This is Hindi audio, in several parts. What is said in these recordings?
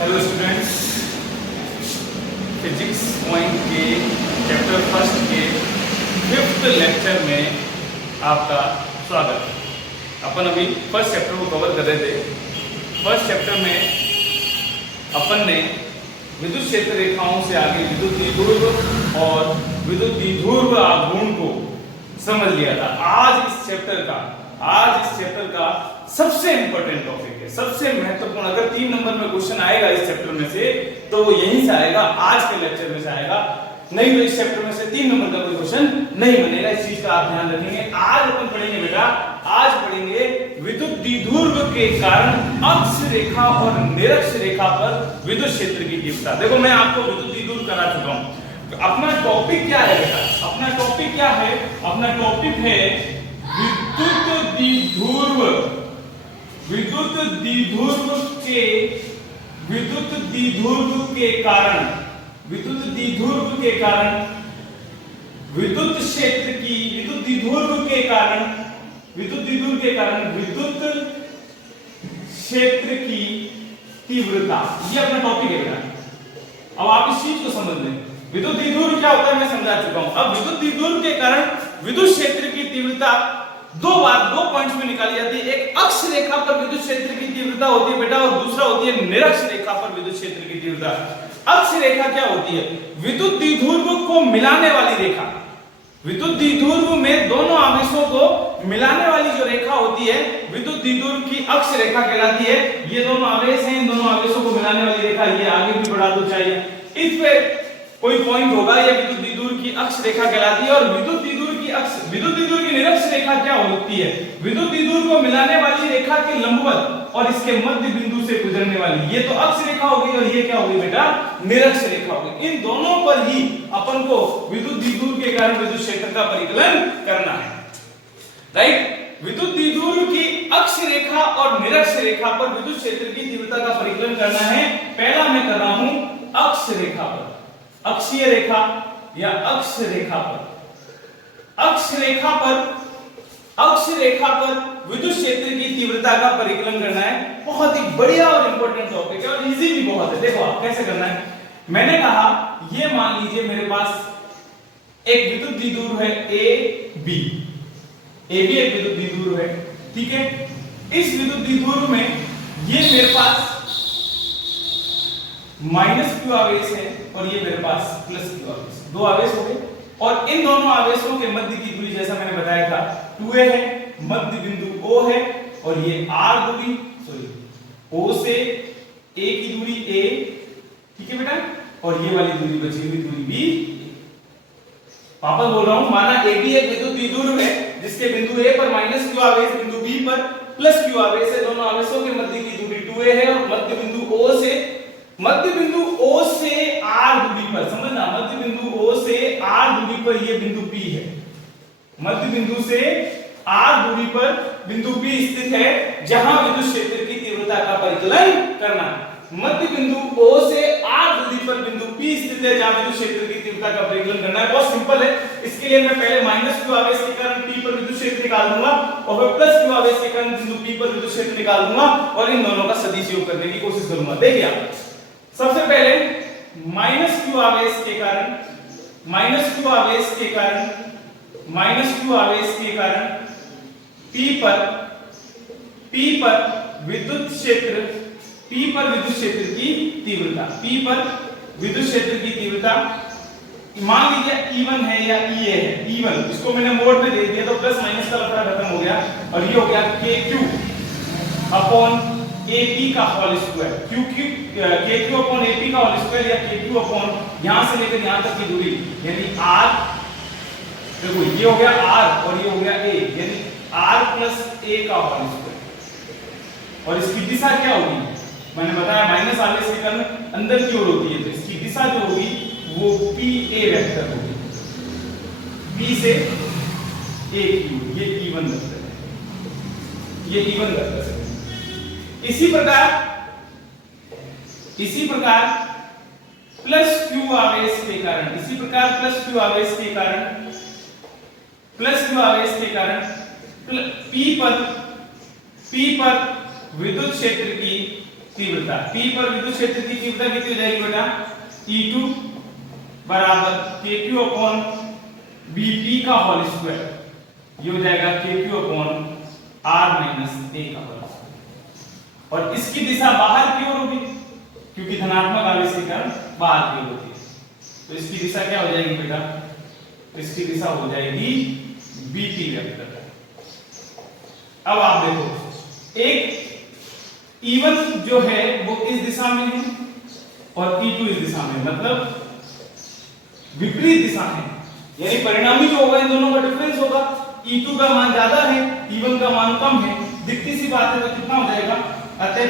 हेलो स्टूडेंट्स, फिजिक्स पॉइंट के चैप्टर फर्स्ट के 5th लेक्चर में आपका स्वागत है। अपन अभी फर्स्ट चैप्टर को कवर कर रहे थे। फर्स्ट चैप्टर में अपन ने विद्युत क्षेत्र रेखाओं से आगे विद्युत द्विध्रुव और विद्युत द्विध्रुव आघूर्ण को समझ लिया था। आज इस चैप्टर का सबसे इंपॉर्टेंट टॉपिक है, सबसे महत्वपूर्ण। अगर 3 नंबर में क्वेश्चन आएगा इस चैप्टर में से तो वो यहीं से आएगा, आज के लेक्चर में से आएगा, नहीं तो इस चैप्टर में से 3 नंबर का कोई क्वेश्चन नहीं बनेगा। इस चीज का आप ध्यान रखेंगे। आज अपन पढ़ेंगे बेटा, आज पढ़ेंगे विद्युत द्विध्रुव के कारण अक्ष रेखा और निरक्ष रेखा पर विद्युत क्षेत्र की तीव्रता। देखो, मैं आपको विद्युत द्विध्रुव करा चुका हूं। अपना टॉपिक क्या है बेटा? अपना टॉपिक क्या है? अपना टॉपिक है विद्युत द्विध्रुव। विद्युत द्विध्रुव के कारण विद्युत क्षेत्र की विद्युत द्विध्रुव के कारण विद्युत क्षेत्र की तीव्रता, ये अपना टॉपिक है बेटा। अब आप इस चीज को समझ लें। विद्युत द्विध्रुव क्या होता है मैं समझा चुका हूं। अब विद्युत द्विध्रुव के कारण विद्युत क्षेत्र की तीव्रता दो पॉइंट्स में निकाली जाती है। एक अक्ष रेखा पर विद्युत क्षेत्र की तीव्रता होती है बेटा, और दूसरा होती है निरक्ष रेखा पर विद्युत क्षेत्र की तीव्रता। अक्ष रेखा क्या होती है? विद्युत द्विध्रुव को मिलाने वाली रेखा। विद्युत द्विध्रुव में दोनों आवेशों को मिलाने वाली जो रेखा होती है, विद्युत द्विध्रुव की अक्ष रेखा कहलाती है। ये दोनों आवेश हैं, इन दोनों आवेशों को मिलाने वाली रेखा, ये आगे भी बढ़ा दो चाहिए। इस पे कोई पॉइंट होगा, ये विद्युत द्विध्रुव की अक्ष रेखा कहलाती है। और विद्युत द्विध्रुव की निरक्ष रेखा क्या होती है? विद्युत द्विध्रुव को मिलाने वाली रेखा के लंबवत और इसके मध्य बिंदु से गुजरने वाली, ये तो अक्ष रेखा होगी और ये क्या होगी बेटा? निरक्ष रेखा होगी। इन दोनों पर ही अपन को विद्युत द्विध्रुव के कारण विद्युत क्षेत्र का परिकलन करना है, राइट? विद्युत द्विध्रुव की अक्ष रेखा और निरक्ष रेखा पर विद्युत क्षेत्र की तीव्रता का परिकलन करना है। पहला मैं कर रहा हूं अक्ष रेखा पर, अक्षीय रेखा या अक्ष रेखा पर। अक्ष रेखा पर विद्युत क्षेत्र की तीव्रता का परिकलन करना है। बहुत ही बढ़िया और इंपॉर्टेंट टॉपिक है और इजी भी बहुत है। देखो आप कैसे करना है। मैंने कहा, ये मान लीजिए मेरे पास एक विद्युत द्विध्रुव है ए बी एक विद्युत द्विध्रुव है, ठीक है। इस विद्युत द्विध्रुव में ये मेरे पास -q आवेश है और ये मेरे पास +q आवेश, दो आवेश हो गए। और इन दोनों आवेशों के मध्य की दूरी जैसा मैंने बताया था 2a है, मध्य बिंदु O है और ये r दूरी, O से a की दूरी a, ठीक है बेटा, और ये वाली दूरी बची हुई दूरी b। वापस बोल रहा हूं, माना AB एक विद्युत द्विध्रुव है जिसके बिंदु A पर -q आवेश, बिंदु B पर +q आवेश है। दोनों आवेशों के मध्य की दूरी 2a है और मध्य बिंदु O से r दूरी पर, समझना, मध्य बिंदु O से r दूरी पर ये बिंदु P है। मध्य बिंदु से r दूरी पर बिंदु P स्थित है जहां विद्युत क्षेत्र की तीव्रता का परिकलन करना है। मध्य बिंदु O से r दूरी पर बिंदु P स्थित है जहां विद्युत क्षेत्र की तीव्रता का परिकलन करना है। बहुत सिंपल है। इसके लिए मैं पहले -q आवेश के कारण P पर विद्युत क्षेत्र निकाल दूंगा और फिर +q आवेश के कारण बिंदु P पर विद्युत क्षेत्र निकाल दूंगा और इन दोनों का सदिश योग करने की कोशिश करूंगा। देखिए आप, सबसे पहले -q आवेश के कारण P पर विद्युत क्षेत्र की तीव्रता, मान लीजिए E1 है या EA है। E1 इसको मैंने मोड में दे दिया तो प्लस माइनस का लफड़ा खत्म हो गया और ये हो गया KQ अपॉन AP का whole square. KQ upon AP का होल स्क्वायर या KQ अपॉन यहां से लेकर यहां तक की दूरी यानी R, देखो ये हो गया R और ये हो गया A, यानी R प्लस A का होल स्क्वायर। और इसकी दिशा क्या होगी? मैंने बताया माइनस आवेश के कारण अंदर की ओर होती है, तो इसकी दिशा जो होगी वो PA वेक्टर होगी, P से A की ओर। ये E1 वेक्टर है, ये E1 वेक्टर है। इसी प्रकार +q आवेश के कारण P पर विद्युत क्षेत्र की तीव्रता, P पर विद्युत क्षेत्र की तीव्रता कितनी हो जाएगी बेटा? E2 बराबर KQ अपॉन BP का होल स्क्वायर, ये हो जाएगा KQ upon R minus A का होल स्क्वायर। और इसकी दिशा बाहर की ओर होगी क्योंकि धनात्मक आवेश के कारण बाहर की ओर होती है, तो इसकी दिशा क्या हो जाएगी बेटा? इसकी दिशा हो जाएगी BP वेक्टर। अब आप देखो, एक E1 जो है वो इस दिशा में है और E2 इस दिशा में, मतलब विपरीत दिशा है, यानी परिणामी जो होगा इन दोनों का डिफरेंस होगा। E2 का मान ज्यादा है, E1 का मान कम है, दिखती सी बात है, तो कितना हो जाएगा? अतः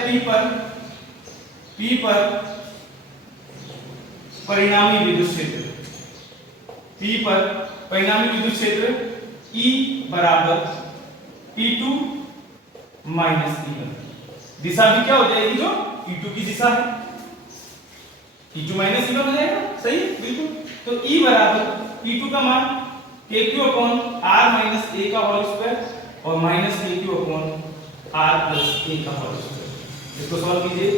P पर परिणामी विद्युत क्षेत्र, P पर परिणामी विद्युत क्षेत्र E बराबर E2 माइनस E1। दिशा भी क्या हो जाएगी? जो E2 की दिशा है, E2 माइनस E1 हो जाएगा, सही बिल्कुल। तो E बराबर E2 का मान KQ upon R minus A का होल स्क्वायर और minus KQ upon R plus A का होल स्क्वायर। इसको सॉल्व कीजिए।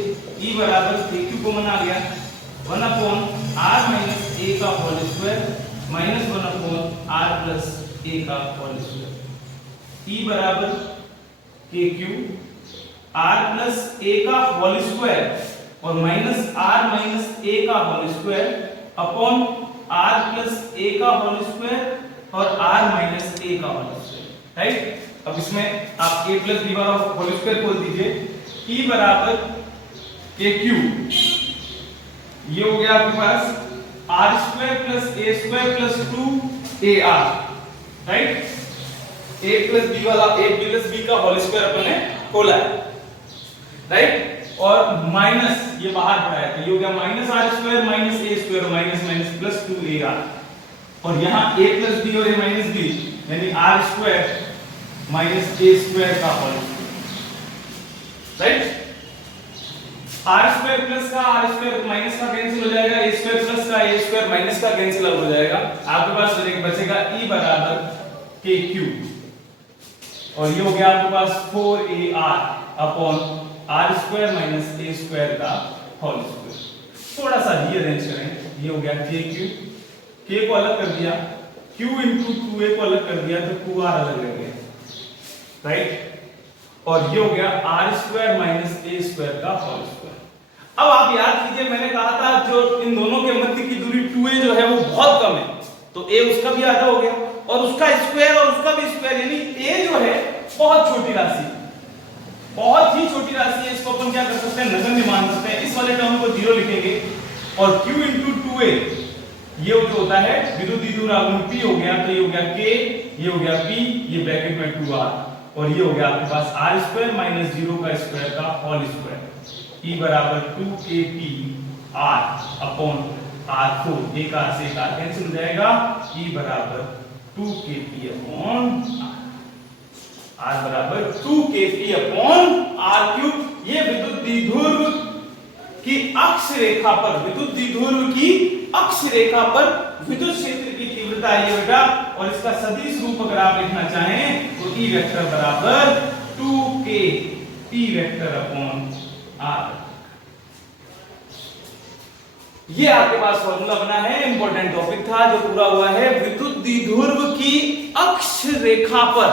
E बराबर KQ को मना गया 1 अपॉन R माइनस A का whole square minus 1 upon R plus A का होल स्क्वायर। E बराबर KQ R प्लस A का होल स्क्वायर और माइनस R माइनस A का whole square upon R plus A का होल स्क्वायर और R माइनस A का होल स्क्वायर, राइट। अब इसमें आप A प्लस B का होल स्क्वायर खोल दीजिए। E बराबर KQ, ये हो गया आपके पास R square plus A square plus 2AR, right. A plus B वाला A प्लस B का होल स्क्वायर अपन ने खोला है, राइट। और माइनस ये बाहर पड़ा है, तो ये हो गया minus R square minus A square minus minus plus 2AR, और यहाँ A प्लस B और A माइनस B यानी R square minus A square का whole square, right. R square plus का R स्क्वायर माइनस का कैंसिल हो जाएगा, A स्क्वायर प्लस का A स्क्वायर माइनस का कैंसिल हो जाएगा। आपके पास बचेगा E बराबर KQ, और ये हो गया आपके पास 4AR upon R square minus A square का होल स्क्वायर। थोड़ा सा रीअरेंज करें, ये हो गया KQ, K को अलग कर दिया, Q into 2A को अलग कर दिया तो 2R अलग रह गया, राइट। और ये हो गया R square minus A square का होल स्क्वायर। अब आप याद कीजिए, मैंने कहा था जो इन दोनों के मध्य की दूरी 2A जो है वो बहुत कम है, तो A उसका भी आधा हो गया और उसका स्क्वायर और उसका भी स्क्वायर, यानी A जो है बहुत छोटी राशि, बहुत ही छोटी राशि है। इसको अपन क्या कर सकते हैं? नगण्य मान सकते हैं। इस वाले टर्म को 0 लिखेंगे और Q into 2A ये जो होता है विद्युत द्विध्रुव आघूर्ण P हो गया, तो ये हो गया K, ये हो गया P, ये ब्रैकेट में 2R, और ये हो गया आपके पास R स्क्वायर माइनस 0 का स्क्वायर का होल स्क्वायर। E बराबर 2KP R अपॉन R4, एक R से एक R कैंसिल हो जाएगा। E बराबर 2KP अपॉन R बराबर 2KP अपॉन R3। ये विद्युत द्विध्रुव की अक्ष रेखा पर, विद्युत द्विध्रुव की अक्ष रेखा पर विद्युत क्षेत्र की तीव्रता है ये बेटा। और इसका सदिश रूप अगर आप लिखना चाहें तो E वेक्टर बराबर 2KP वेक्टर अपॉन R। ये आपके पास फॉर्मूला बना है, इंपॉर्टेंट टॉपिक था जो पूरा हुआ है। विद्युत द्विध्रुव की अक्ष रेखा पर,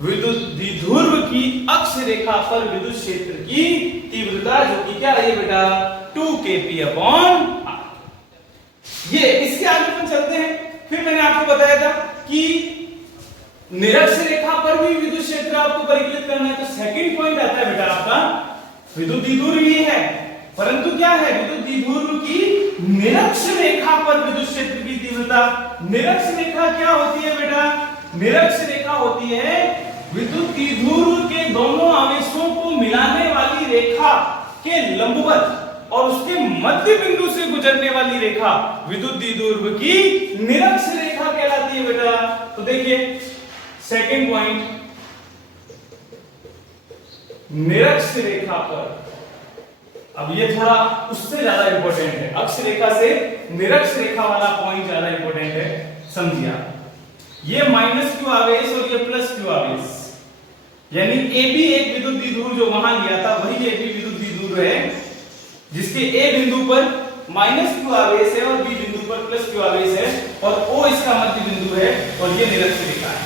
विद्युत द्विध्रुव की अक्ष रेखा पर विद्युत क्षेत्र की तीव्रता जो कि क्या है बेटा? 2kp upon R। ये इसके आगे अपन चलते हैं। फिर मैंने आपको बताया था कि निरक्ष रेखा पर भी विद्युत क्षेत्र आपको परिकलित करना है, तो सेकंड पॉइंट आता है बेटा आपका विद्युत द्विध्रुव ही है, परंतु क्या है? विद्युत द्विध्रुव की निरक्ष रेखा पर विद्युत क्षेत्र की तीव्रता। निरक्ष रेखा क्या होती है बेटा? निरक्ष रेखा होती है विद्युत द्विध्रुव के दोनों आवेशों को मिलाने वाली रेखा के लंबवत और उसके मध्य बिंदु से गुजरने वाली रेखा विद्युत द्विध्रुव की निरक्ष रेखा कहलाती है बेटा। तो देखिए सेकंड पॉइंट, निरक्ष रेखा पर, अब ये थोड़ा उससे ज्यादा इंपॉर्टेंट है, अक्ष रेखा से निरक्ष रेखा वाला पॉइंट ज्यादा इंपॉर्टेंट है, समझिए। ये माइनस क्यू आवेश और ये प्लस क्यू आवेश, यानी AB एक विद्युत द्विध्रुव जो वहां लिया था वही AB विद्युत द्विध्रुव है जिसके A बिंदु पर -q आवेश है और B बिंदु पर +q आवेश है और O इसका मध्य बिंदु है और ये निरक्ष रेखा है।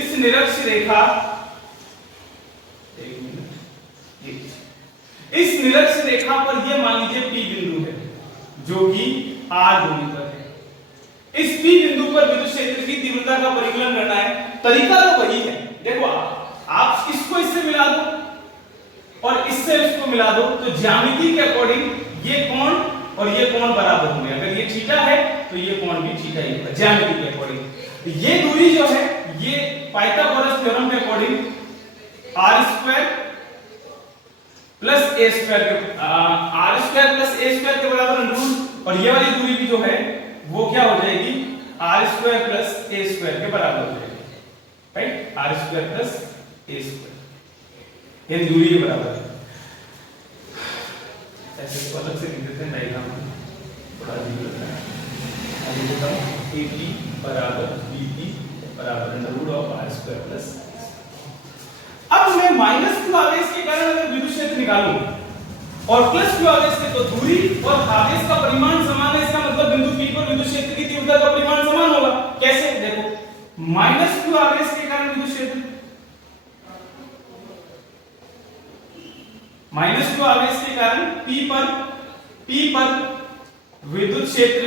इस निरक्ष रेखा इस निरक्ष रेखा पर ये मान लीजिए P बिंदु है जो कि R दूरी पर है। इस P बिंदु पर विद्युत क्षेत्र की तीव्रता का परिकलन करना है। तरीका तो वही है, देखो आप इसको इससे मिला दो और इससे इसको मिला दो तो ज्यामिति के अकॉर्डिंग ये कोण और ये कोण बराबर होंगे। अगर ये थीटा है तो ये कोण भी थीटा ही होगा ज्यामिति के अकॉर्डिंग। ये दूरी जो है ये पाइथागोरस थ्योरम के अकॉर्डिंग r² प्लस a² के बराबर √, और ये वाली दूरी भी जो है वो क्या हो जाएगी r² प्लस a² के बराबर हो जाएगी, राइट। r² प्लस a², ये दूरी के बराबर है। ऐसे इसको अलग से लिख देते हैं डायग्राम में, थोड़ा अजीब लग रहा है। अभी देखता हूं AP बराबर BP बराबर √r² प्लस। अब मैं -q आवेश के कारण अगर विद्युत क्षेत्र निकालूं और +q आवेश के तो दूरी और आवेश का परिमाण समान है, इसका मतलब बिंदु P पर विद्युत क्षेत्र की तीव्रता का परिमाण समान होगा। कैसे? देखो -q आवेश के कारण विद्युत क्षेत्र -q आवेश के कारण P पर विद्युत क्षेत्र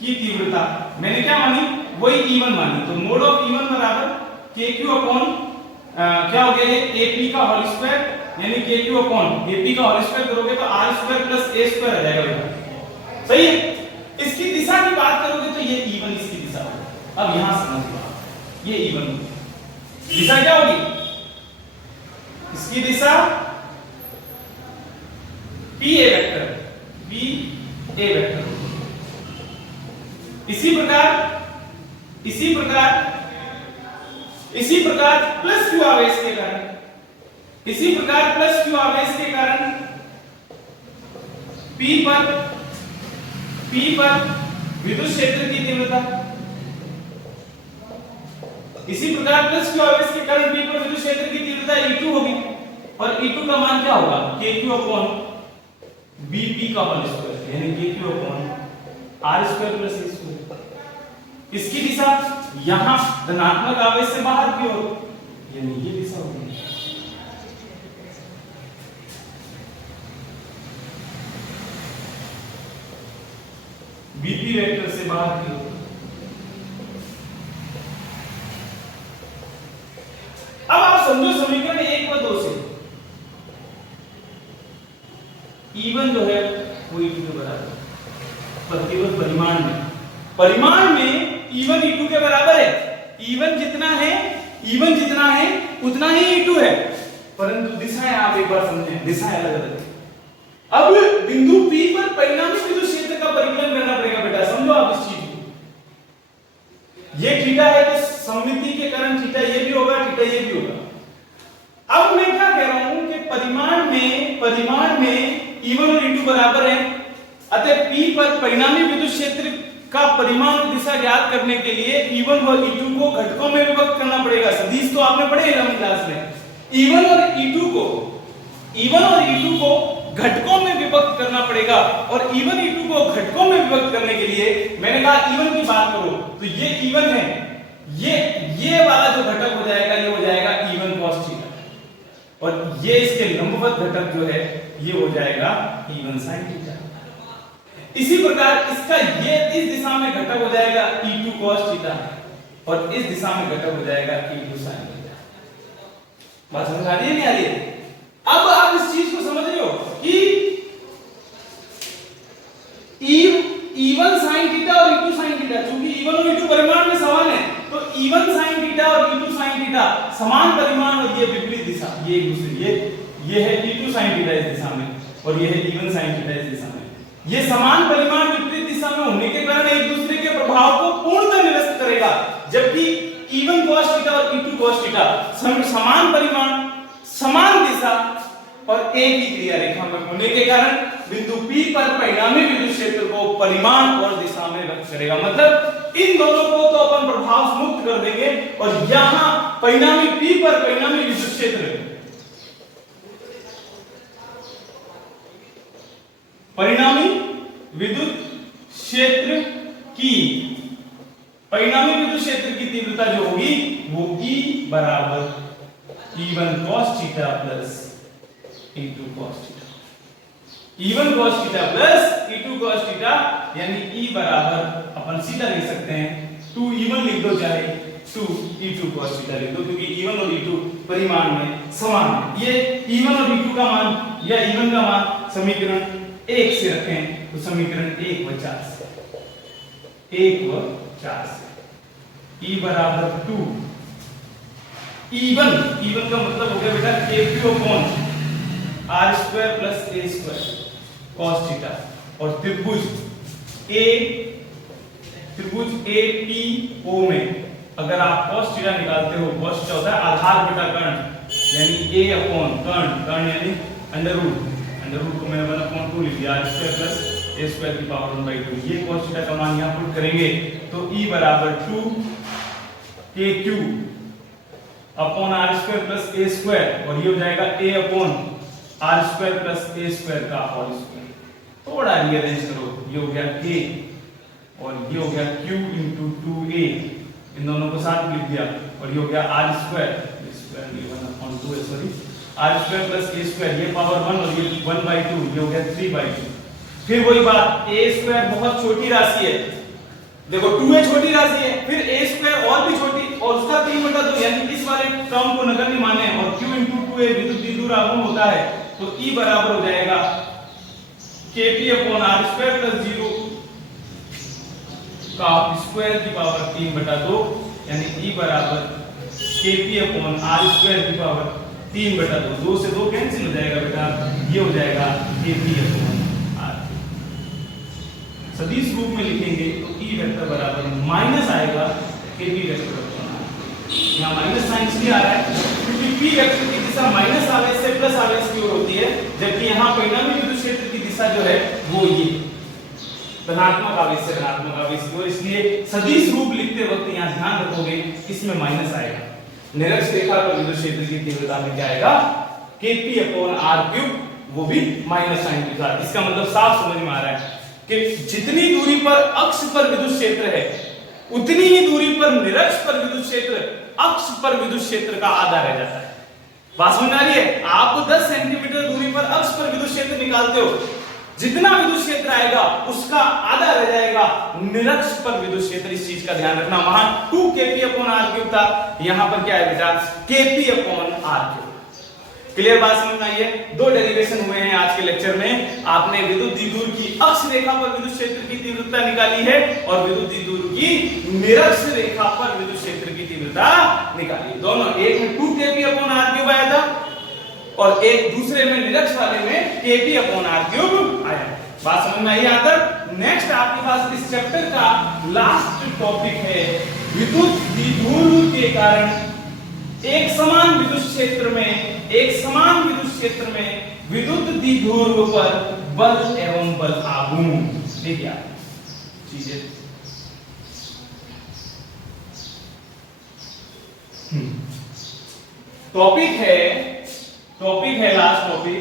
की तीव्रता मैंने क्या मानी, वही E1 मानी। तो मोड ऑफ E1 बराबर kq अपॉन क्या हो गया ये AP का होल स्क्वायर, यानी kq अपॉन AP का होल स्क्वायर करोगे तो r² प्लस a² आ जाएगा बेटा, सही है। इसकी दिशा की बात करोगे तो ये E1 इसकी दिशा होगी। अब यहां समझ लो ये E1 दिशा क्या होगी, इसकी दिशा PA वेक्टर इसी प्रकार प्लस q आवेश के कारण P पर विद्युत क्षेत्र की तीव्रता, इसी प्रकार प्लस q आवेश के कारण P पर विद्युत क्षेत्र की तीव्रता E2 होगी और E2 का मान क्या होगा kq अपॉन BP का होल स्क्वायर, यानी kq upon r² plus a²। इसकी दिशा यहां धनात्मक आवेश से बाहर की ओर, यानी ये दिशा होगी। BP वेक्टर से बाहर की ओर। अब आप समझो समीकरण 1 व 2 से E1 जो है वो E2 के बराबर, केवल परिमाण में E1 E2 के बराबर है। E1 जितना है उतना ही E2 है, परंतु दिशाएं आप एक बार समझें, दिशाएं अलग अलग है। अब बिंदु P पर परिणामी विद्युत क्षेत्र का परिकलन करना पड़ेगा बेटा, समझो आप इस चीज को। ये थीटा है तो सममिति के कारण थीटा ये भी होगा, थीटा ये भी होगा। अब मैं क्या कह रहा हूं कि परिमाण में E1 और E2 बराबर है, अतः P पर परिणामी विद्युत क्षेत्र का परिमाण दिशा ज्ञात करने के लिए E1 और E2 को घटकों में विभक्त करना पड़ेगा। सदिश तो आपने पढ़े 11वीं क्लास में। E1 और E2 को घटकों में विभक्त करना पड़ेगा, और E1 E2 को घटकों में विभक्त करने के लिए मैंने कहा E1 की बात करो तो ये E1 है, ये वाला जो घटक हो जाएगा ये हो जाएगा E1 cos थीटा, और ये इसके लंबवत घटक जो है ये हो जाएगा E1 sin थीटा। इसी प्रकार इसका ये इस दिशा में घटक हो जाएगा E2 cos थीटा, और इस दिशा में घटक हो जाएगा E2 sin थीटा। बात समझ आ रही है नहीं आ रही है? अब आप इस चीज को समझ रहे हो कि E1 sin थीटा और E2 sin थीटा, चूंकि E1 और E2 परिमाण में समान है तो E1 sin थीटा और E2 sin थीटा समान परिमाण, और ये विपरीत दिशा, ये एक दूसरे ये है E2 sin थीटा इस दिशा में और ये है E1 sin थीटा इस दिशा में। ये समान परिमाण विपरीत दिशा में होने के कारण एक दूसरे के प्रभाव को पूर्णतः निरस्त करेगा, जबकि E1 cos थीटा और E2 cos थीटा समान परिमाण, समान दिशा और एक ही क्रिया रेखा में होने के कारण बिंदु P पर परिणामी विद्युत क्षेत्र को परिमाण और दिशा में व्यक्त करेगा। मतलब इन दोनों को तो अपन प्रभाव से मुक्त कर देंगे और यहां परिणामी P पर परिणामी विद्युत क्षेत्र, परिणामी विद्युत क्षेत्र की परिणामी विद्युत क्षेत्र की तीव्रता जो होगी वो E बराबर E1 cos theta plus E2 cos theta, E1 cos theta plus E2 cos theta, यानी E बराबर अपन सीधा लिख सकते हैं 2E1 लिख दो चाहे 2E2 cos थीटा लिख दो, क्योंकि E1 और E2 परिमाण में समान है। ये E1 और E2 का मान या E1 का मान समीकरण 1 से रखें तो समीकरण 1 व 4 से, 1 व 4 से E बराबर 2 E1 का मतलब हो गया बेटा K2 upon R square plus A square cos theta, और त्रिभुज APO में अगर आप cos थीटा निकालते हो, cos थीटा होता है आधार बटा कर्ण, यानी A अपॉन कर्ण यानी अंडर रूट को मैंने 1/2 लिख दिया, R square plus A square की पावर 1/2। ये cos थीटा का मान यहां पुट करेंगे तो E बराबर 2 KQ upon R square plus A square, और ये हो जाएगा A upon R square plus A square का होल स्क्वायर। थोड़ा रीअरेंज करो, ये हो गया K और ये हो गया Q into 2A, इन दोनों को साथ लिख दिया, और ये हो गया R स्क्वायर ये 1/2 है, sorry R square plus A square, ये पावर 1 और ये 1/2, ये हो गया 3/2। फिर वही बात, A स्क्वायर बहुत छोटी राशि है, देखो 2A छोटी राशि है, फिर A स्क्वायर और भी छोटी और उसका 3/2, यानी इस वाले टर्म को नगण्य माने, और Q into 2A विद्युत द्विध्रुव आघूर्ण होता है, तो E बराबर हो जाएगा Kp upon R square plus 0 का स्क्वायर की पावर 3/2, यानी E बराबर Kp अपॉन R स्क्वायर की पावर 3/2, 2 से 2 कैंसिल हो जाएगा बेटा, ये हो जाएगा Kp अपॉन R। सदिश रूप में लिखेंगे तो E वेक्टर बराबर माइनस आएगा Kp वेक्टर अपॉन R। यहाँ माइनस साइन इसलिए आ रहा है क्योंकि P वेक्टर की दिशा माइनस आवेश से प्लस आवेश की ओर होती है, जबकि यहाँ परिणामी विद्युत क्षेत्र की दिशा जो है वो ये धनात्मक आवेश से ऋणात्मक आवेश की ओर, इसलिए सदिश रूप लिखते वक्त यहाँ ध्यान रखोगे इसमें माइनस आएगा। निरक्ष रेखा पर विद्युत क्षेत्र की तीव्रता में क्या आएगा Kp अपॉन R क्यूब, वो भी माइनस साइन के साथ। इसका मतलब साफ समझ में आ रहा है कि जितनी दूरी पर अक्ष पर विद्युत क्षेत्र है उतनी ही दूरी पर निरक्ष पर विद्युत क्षेत्र अक्ष पर विद्युत क्षेत्र का आधा रह जाता है। बात समझ आ रही है? आप 10 सेंटीमीटर दूरी पर अक्ष पर विद्युत क्षेत्र निकालते हो, जितना विद्युत क्षेत्र आएगा उसका आधा रह जाएगा निरक्ष पर विद्युत क्षेत्र। इस चीज का ध्यान रखना। वहां 2 Kp अपॉन R क्यूब था, यहां पर क्या है बेटा Kp upon R cube. Clear बात समझ में आई है? 2 डेरिवेशन हुए हैं आज के लेक्चर में। आपने विद्युत द्विध्रुव की अक्ष रेखा पर विद्युत क्षेत्र की तीव्रता निकाली है और विद्युत द्विध्रुव की निरक्ष रेखा पर विद्युत क्षेत्र की तीव्रता निकाली। दोनों, एक में 2 Kp अपॉन R क्यूब आया था और एक दूसरे में निरक्ष वाले में Kp अपॉन R क्यूब आया। बात समझ में आई यहां तक? नेक्स्ट आपके पास इस चैप्टर का लास्ट टॉपिक है विद्युत द्विध्रुव के कारण एक समान विद्युत क्षेत्र में विद्युत द्विध्रुव पर बल एवं बल आघूर्ण। ये क्या चीजें? टॉपिक है लास्ट टॉपिक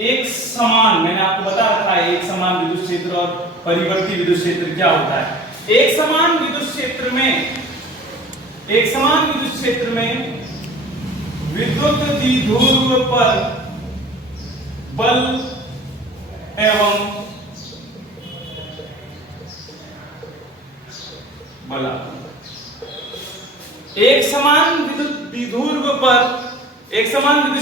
एक समान। मैंने आपको बता रखा है एक समान विद्युत क्षेत्र और परिवर्ती विद्युत क्षेत्र क्या होता है। एक समान विद्युत क्षेत्र में विद्युत द्विध्रुव पर बल एवं बल आघूर्ण। एक समान विद्युत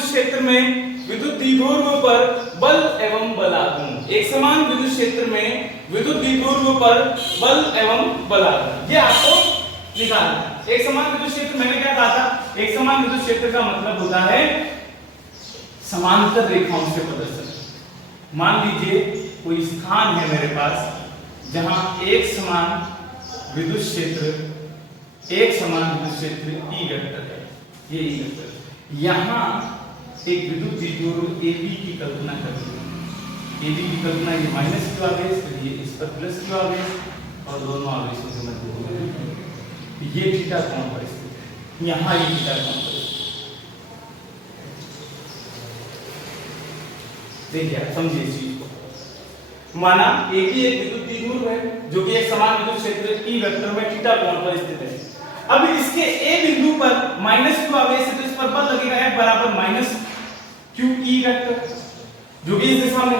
क्षेत्र में विद्युत द्विध्रुव पर बल एवं बल आघूर्ण। एक समान विद्युत क्षेत्र में विद्युत द्विध्रुव पर बल एवं बल आघूर्ण, ये आपको निकालना है। एक समान विद्युत क्षेत्र, मैंने क्या कहा था? एक समान विद्युत क्षेत्र का मतलब होता है समांतर रेखाओं से प्रदर्शन। मान लीजिए कोई स्थान है मेरे पास जहां एक समान विद्युत क्षेत्र E वेक्टर है, ये E वेक्टर। यहां एक विद्युत द्विध्रुव AB की कल्पना करते हैं। AB की कल्पना, ये माइनस क्यू आवेश, ये इस पर प्लस क्यू आवेश, और दोनों आवेशों के मध्य होगा। ये थीटा कोण पर स्थित है, यहाँ ये थीटा कोण पर स्थित है। देखिए समझिए इस चीज को। माना एक ही एक विद्युत द्विध्रुव है जो कि एक समान विद्युत क्षेत्र P वेक्टर में थीटा कोण पर स्थित है। अब इसके ए बिंदु पर -q आवेश है तो इस पर बल लगेगा F बराबर -QE वेक्टर जो कि इस दिशा में,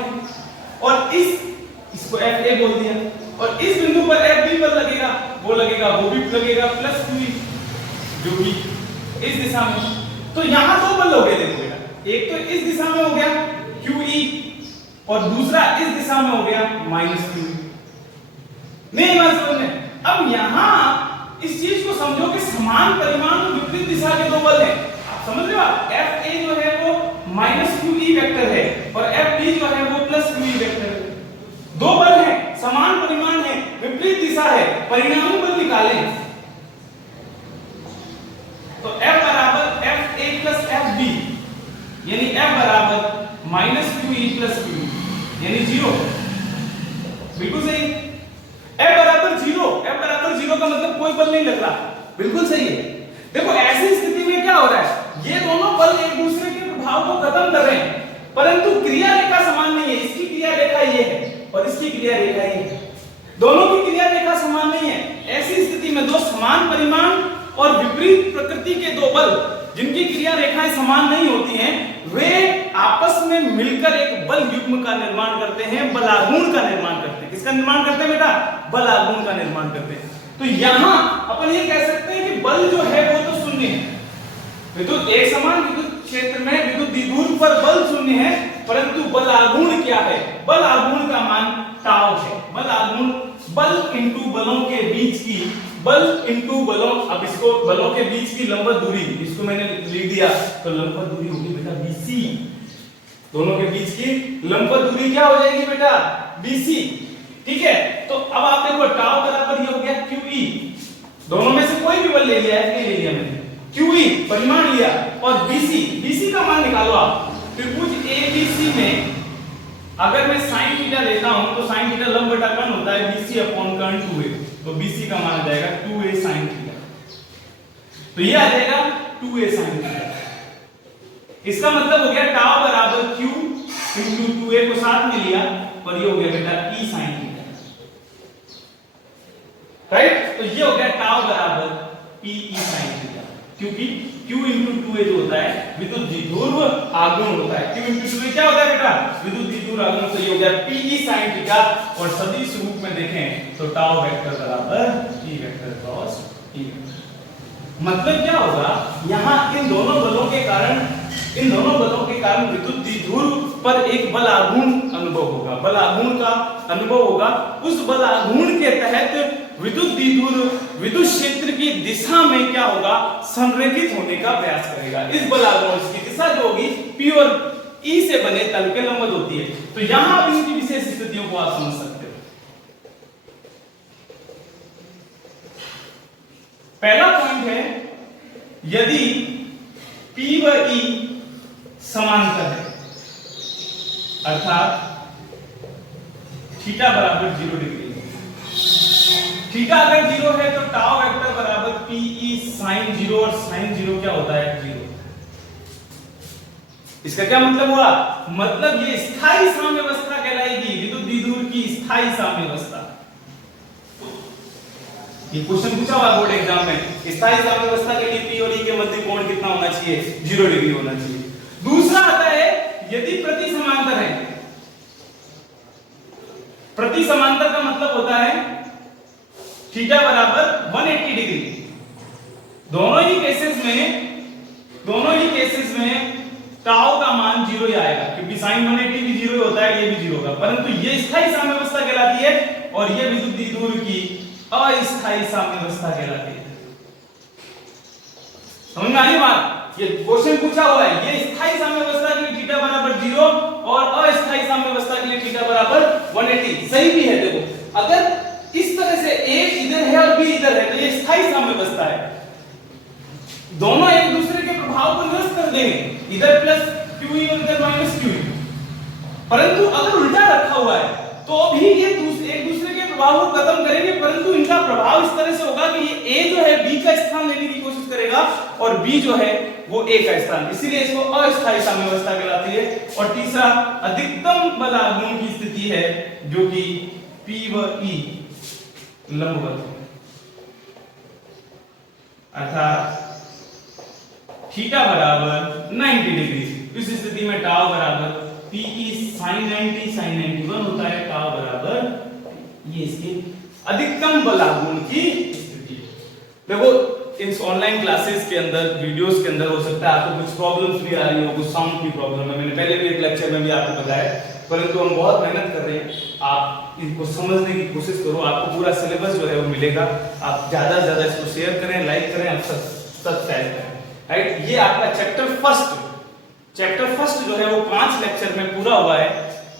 और इसको FA बोल दिया, और इस बिंदु पर FB पर लगेगा वो भी लगेगा +QE जो कि इस दिशा में। तो यहां दो बल हो गए देखो बेटा, एक तो इस दिशा में हो गया QE और दूसरा इस दिशा में हो गया -QE। नहीं बात समझ में? अब यहां इस चीज को समझो कि समान परिमाण और विपरीत दिशा के दो बल हैं। आप समझ रहे हो? FA जो है वो -QE वेक्टर है और FB जो है वो +QE वेक्टर है। दो बल हैं, समान परिमाण है, विपरीत दिशा है, परिणामी बल निकालें। तो F बराबर FA + FB यानी F बराबर -QE + QE यानी 0। बिल्कुल सही। F बराबर 0 का मतलब कोई बल नहीं लग रहा, बिल्कुल सही है। देखो ऐसी स्थिति में क्या हो रहा है, ये दोनों बल एक दूसरे के प्रभाव को खत्म कर रहे हैं, परंतु क्रिया रेखा समान नहीं है। इसकी क्रिया रेखा ये है और इसकी क्रिया रेखा ये है, दोनों की क्रिया रेखा समान नहीं है। ऐसी स्थिति में दो समान परिमाण और विपरीत प्रकृति के दो बल जिनकी क्रिया रेखाएं समान नहीं होती हैं, वे आपस में मिलकर एक बल युग्म का निर्माण करते हैं, बलागुण का निर्माण करते हैं। किसका निर्माण करते हैं बेटा? बलागुण का निर्माण करते हैं। तो यहां अपन ये कह सकते हैं कि बल जो है वो तो शून्य है, विद्युत एक समान विद्युत क्षेत्र में विद्युत द्विध्रुव पर बल शून्य है, परंतु बलागुण क्या है? बलागुण का मान टाउ है। बलागुण बल इंटू बलों के बीच की, बल इंटू बलों, अब इसको बलों के बीच की लंबवत दूरी, इसको मैंने लिख दिया, तो लंबवत दूरी होगी बेटा BC। दोनों के बीच की लंबवत दूरी क्या हो जाएगी बेटा? BC। ठीक है, तो अब आप देखो टाउ बराबर ये हो गया QE। दोनों में से कोई भी बल ले लिया है, ले लिया मैंने, QE परिमाण लिया, और BC का मान निकालो आप। त्रिभुज ABC में अगर मैं sin थीटा लेता हूं तो sin थीटा लंब बटा कर्ण होता है BC/कर्ण 2a, तो BC का मान आ जाएगा 2a sin थीटा। तो ये आ जाएगा 2a sin थीटा। इसका मतलब हो गया टाउ बराबर Q इंटू 2a को साथ में लिया और ये हो गया बेटा E sin थीटा। राइट, तो ये हो गया टाउ बराबर PE sin थीटा, क्योंकि Q इंटू 2a जो होता है विद्युत द्विध्रुव आघूर्ण होता है। Q इंटू 2a क्या होता है बेटा? विद्युत द्विध्रुव आघूर्ण। तो ये हो गया PE sin थीटा, और सदिश रूप में देखें तो टाउ वेक्टर बराबर E vector cross E vector. मतलब क्या होगा, यहां इन दोनों बलों के कारण विद्युत द्विध्रुव पर एक बल आघूर्ण अनुभव होगा, बल आघूर्ण का अनुभव होगा। उस बल आघूर्ण के तहत विद्युत द्विध्रुव विद्युत क्षेत्र की दिशा में क्या होगा? संरेखित होने का प्रयास करेगा। इस बल आघूर्ण की दिशा जो होगी P और E से बने तल के लंबवत होती है। तो यहां आप इनकी विशेष स्थितियों को आप समझ सकते हो। पहला पॉइंट है, यदि P व E समांतर है, अर्थात थीटा बराबर 0 डिग्री, थीटा अगर 0 है तो टाउ वेक्टर बराबर PE sin 0, और sin 0 क्या होता है? 0। इसका क्या मतलब हुआ? मतलब ये स्थायी साम्यावस्था कहलाएगी, विद्युत द्विध्रुव की स्थायी साम्यावस्था। ये क्वेश्चन पूछा हुआ बोर्ड एग्जाम में, स्थायी साम्यावस्था के लिए P और E के मध्य कोण कितना होना चाहिए? 0 डिग्री होना चाहिए। दूसरा आता है, यदि प्रति समांतर है। प्रति समांतर का मतलब होता है थीटा बराबर 180 डिग्री। दोनों ही केसेस में टाउ का मान 0 ही आएगा, क्योंकि sin 180 भी 0 ही होता है, ये भी 0 होगा। परंतु ये स्थायी साम्यावस्था कहलाती है और ये विद्युत द्विध्रुव की अस्थायी साम्यावस्था कहलाती है। समझ में आई बात? ये क्वेश्चन पूछा हुआ है, ये स्थायी साम्यावस्था के लिए थीटा बराबर 0 और अस्थायी साम्यावस्था के लिए थीटा बराबर 180। सही भी है। देखो अगर इस तरह से A इधर है और B इधर है तो ये स्थायी साम्यावस्था है, दोनों एक दूसरे के प्रभाव को निरस्त कर देंगे, इधर +QE और इधर -QE। परंतु अगर उल्टा रखा हुआ है तो भी ये एक दूसरे के प्रभाव को खत्म करेंगे, परंतु इनका प्रभाव इस तरह से होगा कि ये ए जो है बी का स्थान लेने की कोशिश करेगा और बी जो है वो ए का स्थान, इसीलिए इसको अस्थायी साम्यावस्था कहलाती है। और तीसरा अधिकतम बल आघूर्ण की स्थिति है जो कि P व E लंबवत है, अर्थात थीटा बराबर 90 डिग्री। इस स्थिति में टाउ बराबर PE sin 90 sin 91 होता है, टाउ बराबर ये इसकी अधिकतम बल आघूर्ण की स्थिति। देखो इस ऑनलाइन क्लासेस के अंदर वीडियोस के अंदर हो सकता है आपको कुछ प्रॉब्लम्स भी आ रही हो, कुछ साउंड की प्रॉब्लम है, मैंने पहले भी एक लेक्चर में भी आपको बताया, परंतु हम बहुत मेहनत कर रहे हैं। आप इनको समझने की कोशिश करो, आपको पूरा सिलेबस जो है वो मिलेगा। आप ज्यादा से ज्यादा इसको शेयर करें, लाइक करें, आप सब्सक्राइब करें, राइट। ये आपका चैप्टर फर्स्ट जो है वो 5 लेक्चर में पूरा हुआ है।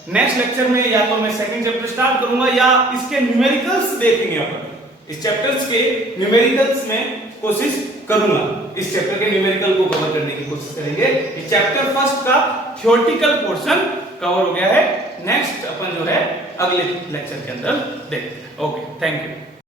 नेक्स्ट लेक्चर में या तो मैं सेकंड चैप्टर स्टार्ट करूंगा या इसके न्यूमेरिकल्स देखेंगे अपन। इस चैप्टर्स के न्यूमेरिकल्स में कोशिश करूंगा, इस चैप्टर के न्यूमेरिकल को कवर करने की कोशिश करेंगे। इस चैप्टर फर्स्ट का थ्योरेटिकल पोर्शन कवर हो गया है। नेक्स्ट अपन जो है अगले लेक्चर के अंदर देखते हैं। Okay, thank you.